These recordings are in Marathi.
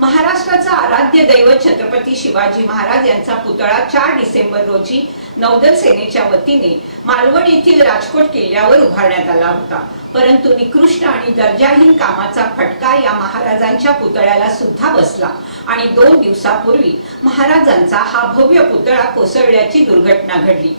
महाराष्ट्राचा आराध्य दैवत छत्रपती शिवाजी महाराज यांचा पुतळा चार डिसेंबर रोजी नौदल सेनेच्या वतीने मालवण येथील राजकोट किल्ल्यावर उभारण्यात आला होता. परंतु निकृष्ट आणि दर्जाहीन कामाचा फटका या महाराजांच्या पुतळ्याला सुद्धा बसला आणि दोन दिवसापूर्वी महाराजांचा हा भव्य पुतळा कोसळल्याची दुर्घटना घडली.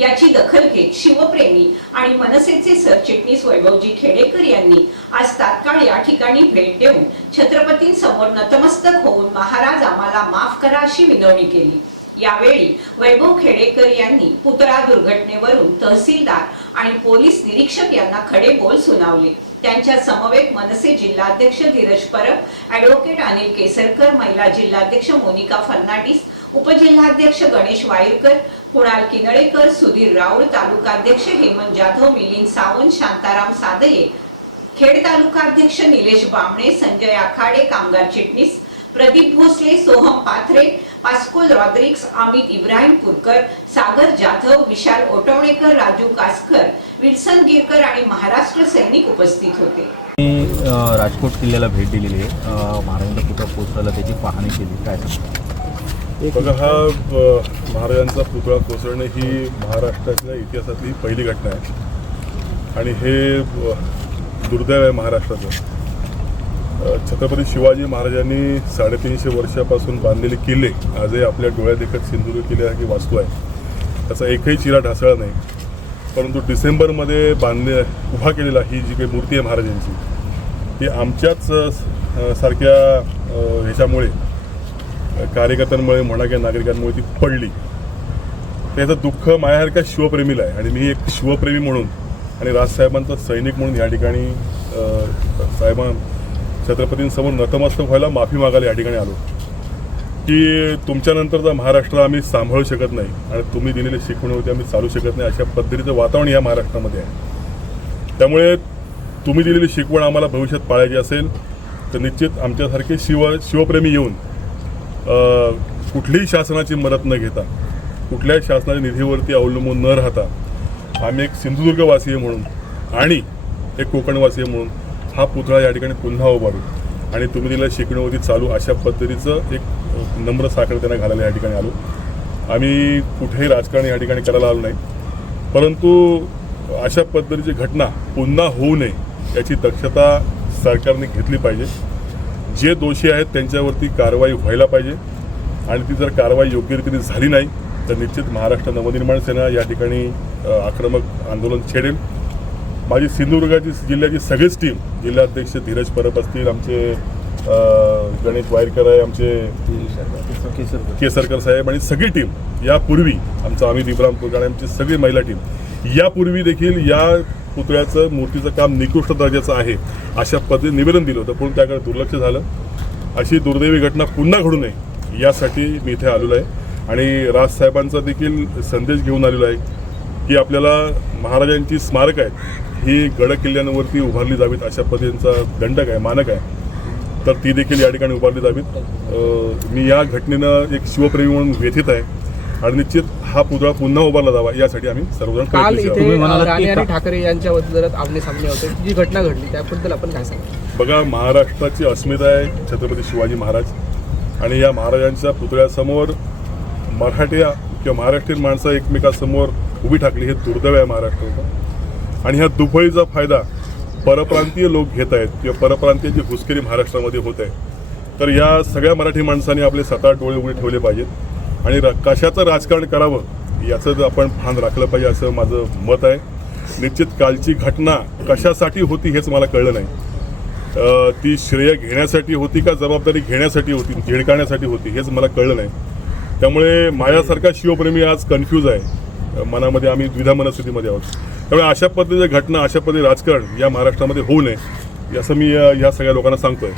याची दखल घेत शिवप्रेमी आणि मनसेचे सरचिटणीस वैभवजी खेडेकर यांनी आज तात्काळ या ठिकाणी भेट देऊन छत्रपतींसमोर नतमस्तक होऊन महाराज आम्हाला माफ करा अशी विनवणी केली. यावेळी वैभव खेडेकर यांनी पुतळा दुर्घटनेवरून तहसीलदार आणि पोलीस निरीक्षक यांना खडे बोल सुनावले. त्यांच्या समवेत मनसे जिल्हाध्यक्ष धीरज परब ऍडव्होकेट अनिल केसरकर महिला जिल्हाध्यक्ष मोनिका फर्नाडीस उपजिल्हाध्यक्ष गणेश वाईरकर कुणाल किनळेकर सुधीर राऊळ तालुकाध्यक्ष हेमंत जाधव मिलिंद सावंत शांताराम सादये खेड तालुकाध्यक्ष निलेश बामणे संजय आखाडे कामगार चिटणीस प्रदीप भोसले सोहम पाथरे पास्कोल रॉद्रिक्स अमित इब्राहिम पुरकर सागर जाधव विशाल ओटवणेकर राजू कासकर विल्सन गिरकर आणि महाराष्ट्र सैनिक उपस्थित होते. मी राजकोट किल्ल्याला भेट दिलेली आहे. महाराजांचा पुतळा कोसळला त्याची पाहणी केली. काय बघा हा महाराजांचा पुतळा कोसळणे ही महाराष्ट्राच्या इतिहासातली पहिली घटना आहे. आणि हे दुर्दैव आहे महाराष्ट्राचं. छत्रपती शिवाजी महाराजांनी साडेतीनशे वर्षापासून बांधलेले किल्ले आजही आपल्या डोळ्यादेखत सिंधुदुर्ग किल्ल्यासारखी वास्तू आहे त्याचा एकही चिरा ढासळा नाही. परंतु डिसेंबरमध्ये बांधले उभा केलेला ही जी काही मूर्ती आहे महाराजांची ही आमच्याच सारख्या ह्याच्यामुळे कार्यकर्त्यांमुळे म्हणा किंवा नागरिकांमुळे ती पडली. त्याचं दुःख माझ्यासारख्या शिवप्रेमीला आहे आणि मी एक शिवप्रेमी म्हणून आणि राजसाहेबांचा सैनिक म्हणून या ठिकाणी साहेबां छत्रपतींसमोर नतमस्तक व्हायला माफी मागायला या ठिकाणी आलो. की तुमच्यानंतरचा महाराष्ट्र आम्ही सांभाळू शकत नाही आणि तुम्ही दिलेली शिकवणीवरती आम्ही चालू शकत नाही अशा पद्धतीचं वातावरण या महाराष्ट्रामध्ये आहे. त्यामुळे तुम्ही दिलेली शिकवण आम्हाला भविष्यात पाळायची असेल तर निश्चित आमच्यासारखे शिव शिवप्रेमी येऊन कुठलीही शासनाची मदत न घेता कुठल्याही शासनाच्या निधीवरती अवलंबून न राहता आम्ही एक सिंधुदुर्गवासीय म्हणून आणि एक कोकणवासीय म्हणून हा पुतळा या ठिकाणी पुन्हा उभारू आणि तुम्ही दिलेल्या शिकण्यावरती चालू अशा पद्धतीचं एक नम्र साखर त्यांना घालायला या ठिकाणी आलो. आम्ही कुठेही राजकारण या ठिकाणी करायला आलो नाही. परंतु अशा पद्धतीची घटना पुन्हा होऊ नये याची दक्षता सरकारने घेतली पाहिजे. जे दोषी आहेत त्यांच्यावरती कारवाई व्हायला पाहिजे आणि ती जर कारवाई योग्यरीतीने झाली नाही तर निश्चित महाराष्ट्र नवनिर्माण सेना या ठिकाणी आक्रमक आंदोलन छेडेल. माझी सिंधुदुर्गाची जिल्ह्याची सगळीच टीम जिल्हाध्यक्ष धीरज परब असतील आमचे गणेश वायरकर आहे आमचे केसरकर साहेब आणि सगळी टीम यापूर्वी आमचा अमित इब्राहिम कुलकर्णी आमची सगळी महिला टीम यापूर्वी देखील या पुतळ्याचं मूर्तीचं काम निकृष्ट दर्जाचं आहे अशा पद्धतीने निवेदन दिलं होतं. पण त्याकडे दुर्लक्ष झालं. अशी दुर्दैवी घटना पुन्हा घडू नये यासाठी मी इथे आलेलो आहे. आणि राजसाहेबांचा देखील संदेश घेऊन आलेलो आहे की आपल्याला महाराजांची स्मारक आहेत. ही गड किल्ल्यांवरती उभारली जावीत अशा पद्धतीचा दंडक आहे मानक आहे. तर ती देखील या ठिकाणी उभारली जावीत. मी या घटनेनं एक शिवप्रेमी म्हणून व्यथित आहे आणि निश्चित हा पुतळा पुन्हा उभारला जावा यासाठी आम्ही सर्वजण काल. इथे राणे आणि ठाकरे यांच्याबद्दल जरा आमने सामने होते. जी घटना घडली त्याबद्दल आपण काय सांगा? बघा महाराष्ट्राची अस्मिता आहे छत्रपती शिवाजी महाराज. आणि या महाराजांच्या पुतळ्यासमोर मराठी किंवा महाराष्ट्रीयन माणसं एकमेकासमोर उभी ठाकली हे दुर्दैव आहे महाराष्ट्राचं. आणि ह्या दुफळीचा फायदा परप्रांतीय लोक घेत आहेत किंवा परप्रांतीय घुसखोरी महाराष्ट्रामध्ये होत आहे तर या सगळ्या मराठी माणसांनी आपले सात आठ डोळे उघडे ठेवले पाहिजेत. आणि र- कशाचं राजकारण करावं याचं जर आपण भान राखलं पाहिजे असं माझं मत आहे. निश्चित कालची घटना कशासाठी होती हेच मला कळलं नाही. ती श्रेय घेण्यासाठी होती का जबाबदारी घेण्यासाठी होती झिडकाण्यासाठी होती हेच मला कळलं नाही. त्यामुळे माझ्यासारखा शिवप्रेमी आज कन्फ्यूज आहे. मनामध्ये आम्ही द्विधा मनस्थितीमध्ये आहोत. त्यामुळे अशा पद्धतीच्या घटना अशा पद्धती राजकारण या महाराष्ट्रामध्ये होऊ नये असं मी या सगळ्या लोकांना सांगतोय.